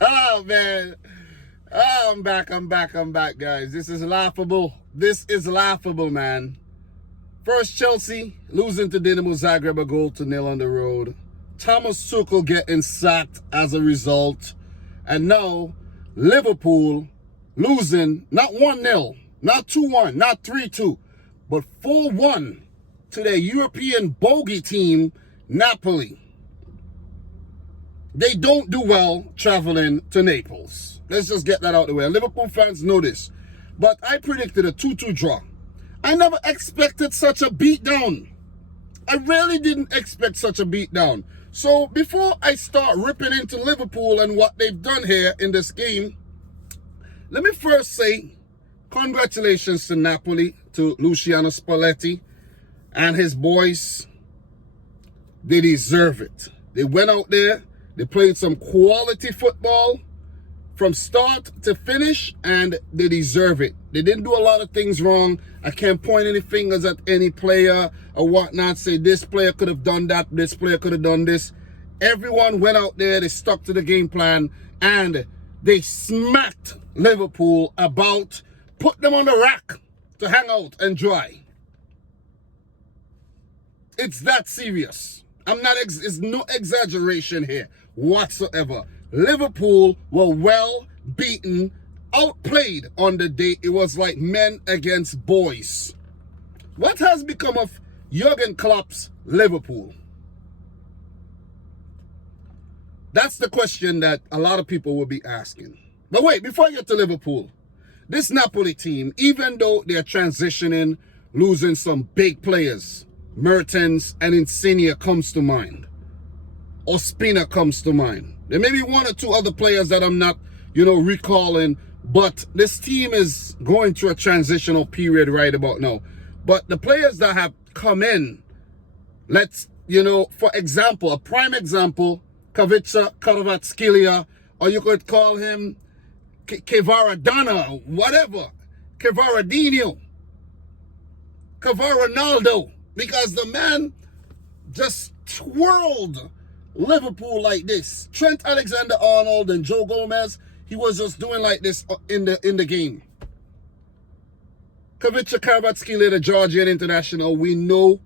Oh, man. Oh, I'm back, guys. This is laughable. This is laughable, man. First, Chelsea losing to Dinamo Zagreb a goal to nil on the road. Thomas Tuchel getting sacked as a result. And now, Liverpool losing not 1-0, not 2-1, not 3-2, but 4-1 to their European bogey team, Napoli. They don't do well traveling to Naples. Let's just get that out of the way. Liverpool fans know this. But I predicted a 2-2 draw. I never expected such a beatdown. I really didn't expect such a beatdown. So before I start ripping into Liverpool and what they've done here in this game, let me first say congratulations to Napoli, to Luciano Spalletti and his boys. They deserve it. They went out there, they played some quality football from start to finish, and they deserve it. They didn't do a lot of things wrong. I can't point any fingers at any player or whatnot, say this player could have done that, this player could have done this. Everyone went out there, they stuck to the game plan, and they smacked Liverpool about, put them on the rack to hang out and dry. It's that serious. It's no exaggeration here whatsoever. Liverpool were well beaten, outplayed on the day. It was like men against boys. What has become of Jurgen Klopp's Liverpool? That's the question that a lot of people will be asking. But wait, before I get to Liverpool, this Napoli team, even though they're transitioning, losing some big players, Mertens and Insigne comes to mind. Osimhen comes to mind. There may be one or two other players that I'm not, recalling, but this team is going through a transitional period right about now. But the players that have come in, for example, a prime example, Kvaratskhelia, or you could call him Kvaradana, whatever, Kvaradinho, Kvaranaldo, because the man just twirled Liverpool like this. Trent Alexander-Arnold and Joe Gomez, he was just doing like this in the game. Kvaratskhelia, the Georgian international, we know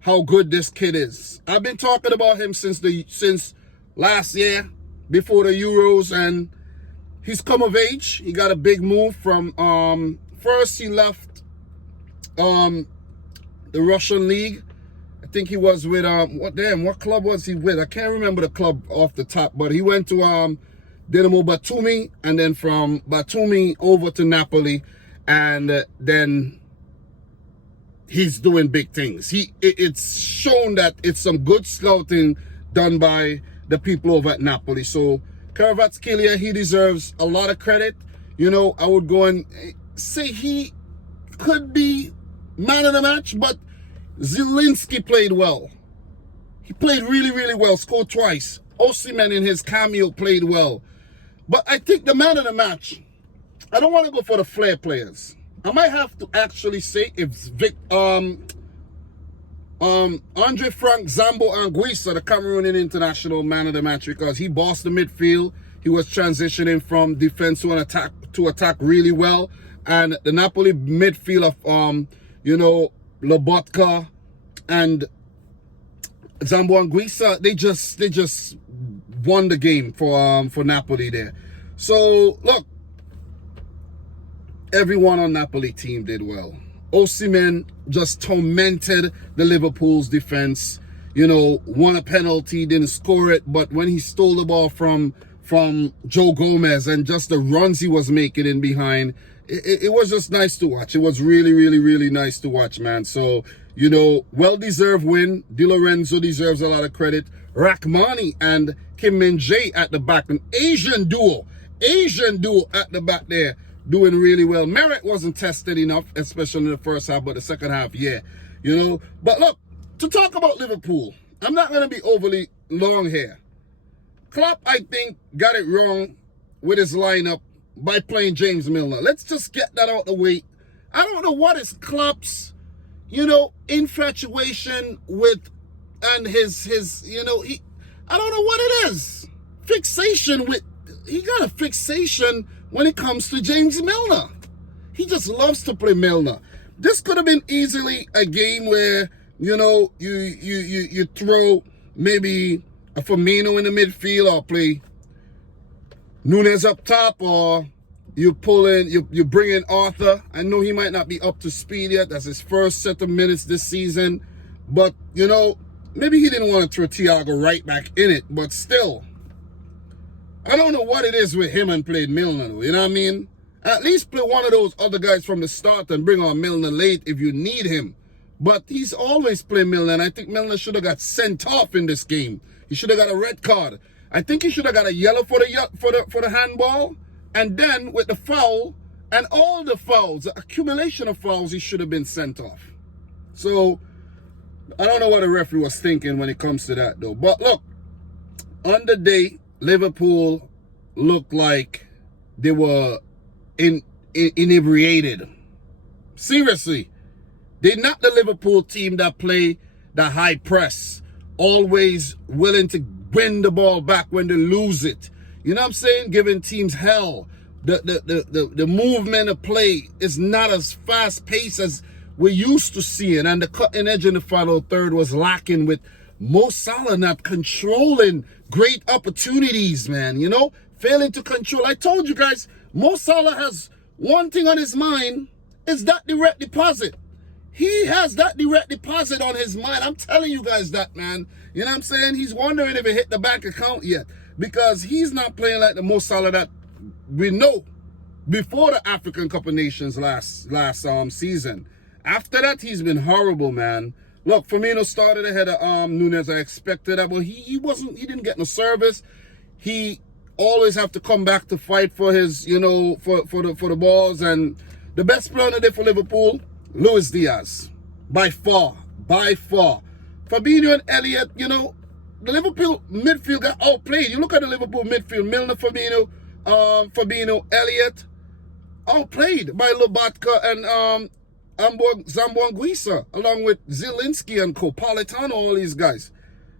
how good this kid is. I've been talking about him since last year, before the Euros, and he's come of age. He got a big move from first he left the Russian league. I think he was with what club was he with? I can't remember the club off the top, but he went to Dinamo Batumi, and then from Batumi over to Napoli, and then he's doing big things. It's shown that it's some good scouting done by the people over at Napoli. So Kvaratskhelia, he deserves a lot of credit. I would go and say he could be man of the match, but Zielinski played well. He played really, really well, scored twice. Osimhen in his cameo played well. But I think the man of the match, I don't want to go for the flair players. I might have to actually say if Andre Frank Zambo Anguissa, the Cameroonian international man of the match, because he bossed the midfield. He was transitioning from defense to attack really well. And the Napoli midfield of Lobotka and Zambo Anguissa, they just won the game for Napoli there. So look, everyone on Napoli team did well. Osimhen just tormented the Liverpool's defense. Won a penalty, didn't score it, but when he stole the ball from Joe Gomez and just the runs he was making in behind, it was just nice to watch. It was really, really, really nice to watch, man. So, well-deserved win. Di Lorenzo deserves a lot of credit. Rachmani and Kim Min-jae at the back. An Asian duo at the back there doing really well. Merit wasn't tested enough, especially in the first half, but the second half, yeah. But look, to talk about Liverpool, I'm not going to be overly long here. Klopp, I think, got it wrong with his lineup by playing James Milner. Let's just get that out the way. I don't know what is Klopp's, infatuation with, and his I don't know what it is. Fixation with a fixation when it comes to James Milner. He just loves to play Milner. This could have been easily a game where, you know, you throw maybe a Firmino in the midfield or play Nunes up top, or you bring in Arthur. I know he might not be up to speed yet. That's his first set of minutes this season. But, you know, maybe he didn't want to throw Thiago right back in it. But still, I don't know what it is with him and playing Milner, you know what I mean? At least play one of those other guys from the start and bring on Milner late if you need him. But he's always playing Milner, and I think Milner should have got sent off in this game. He should have got a red card. I think he should have got a yellow for the handball, and then with the foul and all the fouls, the accumulation of fouls, he should have been sent off. So I don't know what the referee was thinking when it comes to that, though. But look, on the day, Liverpool looked like they were inebriated. Seriously, they're not the Liverpool team that play the high press, always willing to win the ball back when they lose it. You know what I'm saying? Giving teams hell. The movement of play is not as fast paced as we're used to seeing, and the cutting edge in the final third was lacking, with Mo Salah not controlling great opportunities, man. You know, failing to control. I told you guys, Mo Salah has one thing on his mind, is that direct deposit. He has that direct deposit on his mind. I'm telling you guys that, man. You know what I'm saying? He's wondering if it hit the bank account yet, because he's not playing like the Mo Salah that we know before the African Cup of Nations last season. After that, he's been horrible, man. Look, Firmino started ahead of Nunes. I expected that, but he didn't get no service. He always have to come back to fight for his, you know, for the balls. And the best player on the day for Liverpool, Luis Diaz, by far. Fabinho and Elliott, you know, the Liverpool midfield got outplayed. You look at the Liverpool midfield, Milner, Fabinho, Elliott, outplayed by Lobotka and Anguissa, along with Zielinski and Politano, all these guys.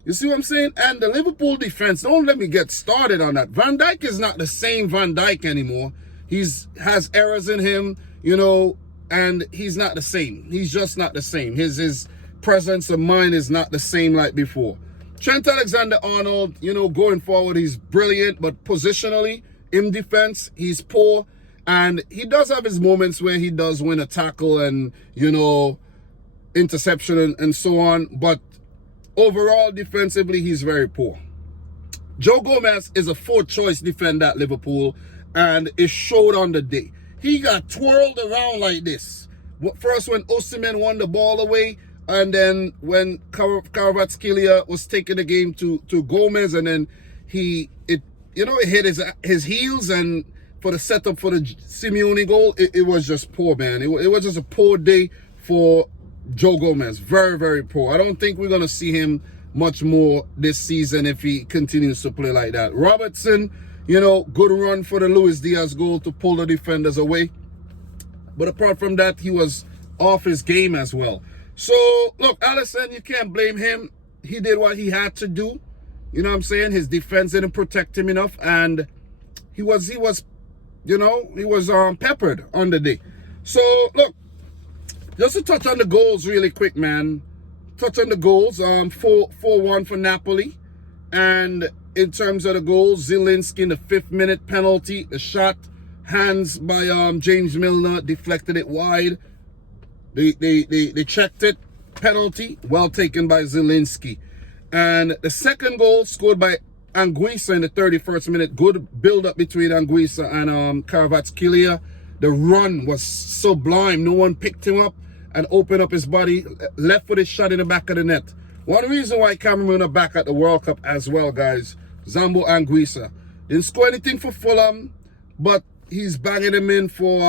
You see what I'm saying? And the Liverpool defense, don't let me get started on that. Van Dijk is not the same Van Dijk anymore. Has errors in him, you know, and he's not the same. He's just not the same. His presence of mind is not the same like before. Trent Alexander-Arnold, you know, going forward, he's brilliant, but positionally, in defense, he's poor. And he does have his moments where he does win a tackle and, you know, interception and so on. But overall, defensively, he's very poor. Joe Gomez is a fourth-choice defender at Liverpool, and it showed on the day. He got twirled around like this. First when Osimhen won the ball away, and then when Kvaratskhelia was taking the game to Gomez, and then it hit his heels, and for the setup for the Simeone goal, it was just poor, man. It was just a poor day for Joe Gomez. Very, very poor. I don't think we're going to see him much more this season if he continues to play like that. Robertson, you know, good run for the Luis Diaz goal to pull the defenders away. But apart from that, he was off his game as well. So, look, Alisson, you can't blame him. He did what he had to do. You know what I'm saying? His defense didn't protect him enough, and he was peppered on the day. So, look, just to touch on the goals really quick, man. Touch on the goals. 4-1 for Napoli. And in terms of the goals, Zielinski in the 5th minute penalty. The shot, hands by James Milner, deflected it wide. They checked it. Penalty, well taken by Zielinski. And the second goal scored by Anguissa in the 31st minute. Good build-up between Anguissa and Kvaratskhelia. The run was sublime. No one picked him up and opened up his body. Left-footed shot in the back of the net. One reason why Cameroon are back at the World Cup as well, guys. Zambo Anguissa. Didn't score anything for Fulham, but he's banging them in for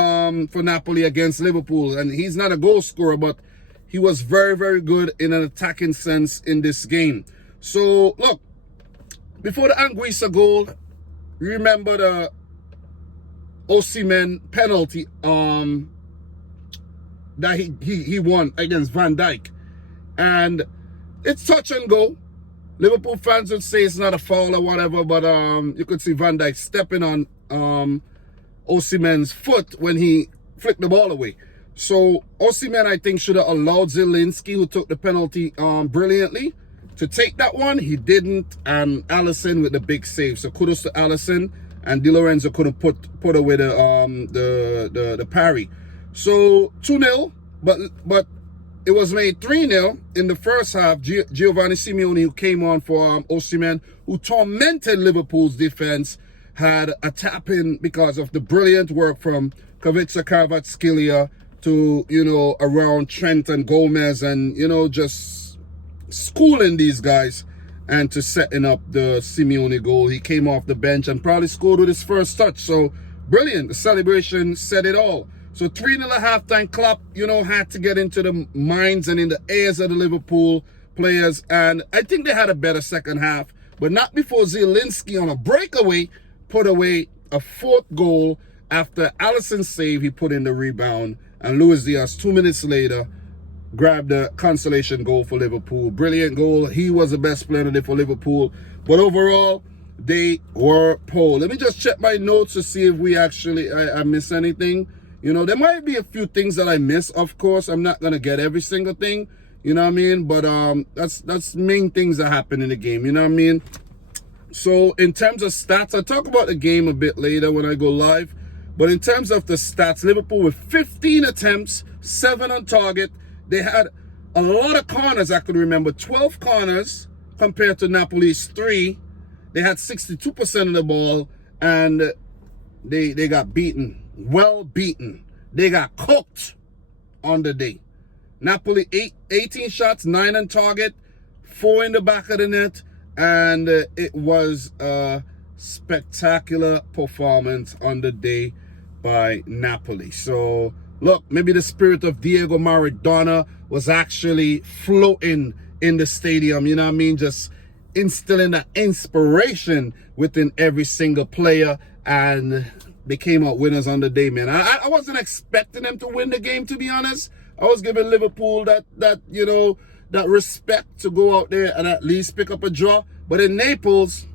Napoli against Liverpool. And he's not a goal scorer, but he was very, very good in an attacking sense in this game. So, look, before the Anguissa goal, remember the Osimhen penalty that he won against Van Dijk. And it's touch and go. Liverpool fans would say it's not a foul or whatever, but you could see Van Dijk stepping on Osimhen's foot when he flicked the ball away. So Osimhen, I think, should have allowed Zielinski, who took the penalty brilliantly, to take that one. He didn't, and Alisson with the big save. So kudos to Alisson, and Di Lorenzo couldn't put away the parry. So 2-0, but it was made 3-0 in the first half. Giovanni Simeone, who came on for Osimhen, who tormented Liverpool's defense, had a tap-in because of the brilliant work from Kvaratskhelia to, around Trent and Gomez, and, just schooling these guys, and to setting up the Simeone goal. He came off the bench and probably scored with his first touch. So brilliant. The celebration said it all. So 3-0 at halftime. Klopp, had to get into the minds and in the ears of the Liverpool players. And I think they had a better second half, but not before Zielinski on a breakaway put away a fourth goal after Alisson's save. He put in the rebound, and Luis Diaz 2 minutes later grabbed the consolation goal for Liverpool. Brilliant goal. He was the best player today for Liverpool. But overall, they were poor. Let me just check my notes to see if I miss anything. There might be a few things that I miss, of course. I'm not going to get every single thing, you know what I mean? But that's main things that happen in the game, you know what I mean? So in terms of stats, I'll talk about the game a bit later when I go live. But in terms of the stats, Liverpool with 15 attempts, 7 on target. They had a lot of corners, I could remember. 12 corners compared to Napoli's 3. They had 62% of the ball, and they got beaten. Well beaten. They got cooked on the day. Napoli 18 shots, 9 on target, 4 in the back of the net, and it was a spectacular performance on the day by Napoli. So look, maybe the spirit of Diego Maradona was actually floating in the stadium, you know what I mean? Just instilling that inspiration within every single player, and they came out winners on the day, man. I wasn't expecting them to win the game, to be honest. I was giving Liverpool that respect to go out there and at least pick up a draw. But in Naples,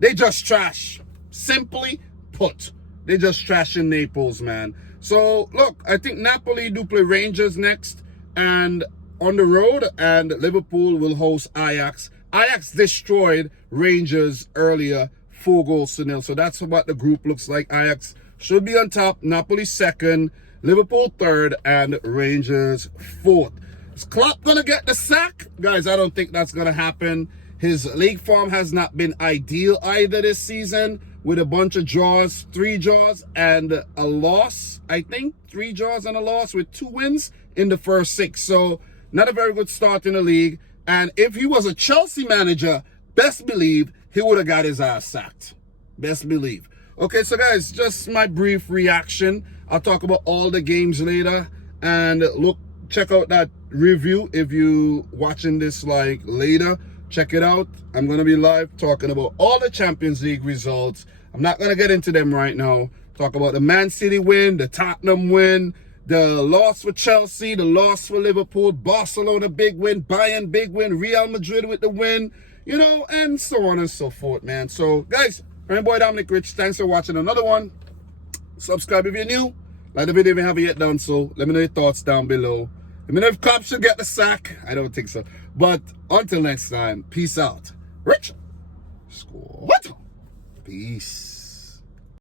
they just trash. Simply put, they just trash in Naples, man. So look, I think Napoli do play Rangers next and on the road, and Liverpool will host Ajax. Ajax destroyed Rangers earlier, 4-0. So that's what the group looks like. Ajax should be on top, Napoli second, Liverpool third, and Rangers fourth. Is Klopp gonna get the sack? Guys, I don't think that's gonna happen. His league form has not been ideal either this season, with a bunch of draws, 3 draws and a loss. I think 3 draws and a loss with 2 wins in the first 6. So not a very good start in the league. And if he was a Chelsea manager, best believe he would have got his ass sacked. Best believe. Okay, so guys, just my brief reaction. I'll talk about all the games later. And look, check out that review if you watching this like later. Check it out. I'm going to be live talking about all the Champions League results. I'm not going to get into them right now. Talk about the Man City win, the Tottenham win, the loss for Chelsea, the loss for Liverpool, Barcelona big win, Bayern big win, Real Madrid with the win, and so on and so forth, man. So, guys, my boy Dominic Rich, thanks for watching another one. Subscribe if you're new. Like the video if you haven't yet done so. Let me know your thoughts down below. Let me know if Klopp should get the sack. I don't think so. But until next time, peace out. Rich. Squat. Peace.